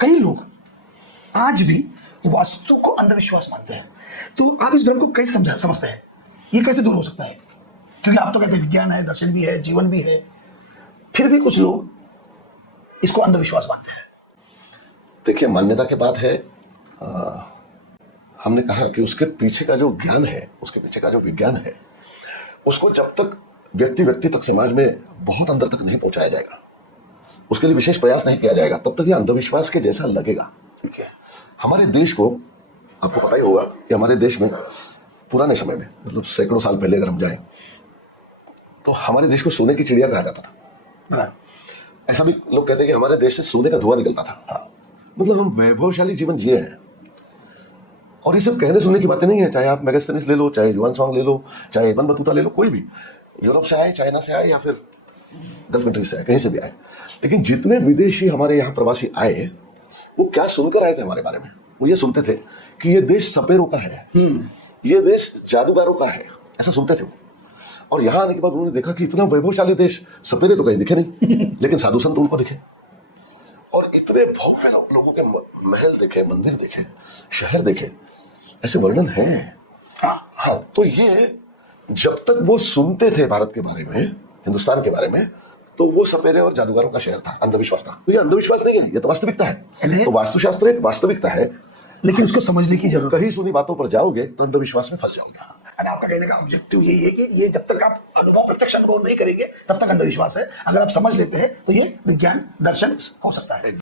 कई लोग आज भी वास्तु को अंधविश्वास मानते हैं। तो आप इस भ्रम को कैसे समझते हैं? ये कैसे दूर हो सकता है? क्योंकि आप तो कहते हैं विज्ञान है, दर्शन भी है, जीवन भी है, फिर भी कुछ लोग इसको अंधविश्वास मानते हैं। देखिए, मान्यता की बात है। हमने कहा कि उसके पीछे का जो ज्ञान है, उसके पीछे का जो विज्ञान है, उसको जब तक व्यक्ति तक, समाज में बहुत अंदर तक नहीं पहुंचाया जाएगा, उसके लिए विशेष प्रयास नहीं किया जाएगा, तब तक ये अंधविश्वास के जैसा लगेगा। ठीक है। हमारे देश को, आपको पता ही होगा कि हमारे देश में पुराने समय में, मतलब सैकड़ों साल पहले अगर हम जाएं, तो हमारे देश को सोने की चिड़िया कहा जाता था। ऐसा भी लोग कहते हैं कि हमारे देश से सोने का धुआं निकलता था। मतलब हम वैभवशाली जीवन जिए हैं। और ये सब कहने सुनने की बातें नहीं है। चाहे आप मेगास्थनीज ले लो, चाहे युआन सॉन्ग ले लो, चाहे इब्न बतूता ले लो, कोई भी यूरोप से आए, चाइना से आए, या फिर गल्फ कंट्रीज से आए, कहीं से भी आए, लेकिन जितने विदेशी हमारे यहाँ प्रवासी आए, वो क्या सुनकर आए थे हमारे बारे में? वो ये सुनते थे कि ये देश सपेरों का है, ये देश जादूगारों का है, ऐसा सुनते थे वो। और यहाँ आने के बाद उन्होंने देखा कि इतना वैभवशाली देश, सपेरे तो कहीं दिखे नहीं, लेकिन साधु संत उनको दिखे। और इतने भव्य लोगों के महल देखे, मंदिर देखे, शहर देखे, ऐसे वर्णन है। हाँ, तो ये जब तक वो सुनते थे भारत के बारे में, हिंदुस्तान के बारे में, तो वो सपेरे और जादूगरों का शहर था, अंधविश्वास था। तो ये अंधविश्वास नहीं है, ये तो वास्तविकता है। तो वास्तुशास्त्र एक वास्तविकता है, लेकिन उसको समझने की जरूरत है। कहीं सुनी बातों पर जाओगे तो अंधविश्वास में फंस जाओगे। और आपका कहने का ऑब्जेक्टिव यही है कि ये जब तक आप अनुभव, प्रत्यक्ष अनुभव नहीं करेंगे, तब तक अंधविश्वास है। अगर आप समझ लेते हैं तो ये विज्ञान, दर्शन हो सकता है।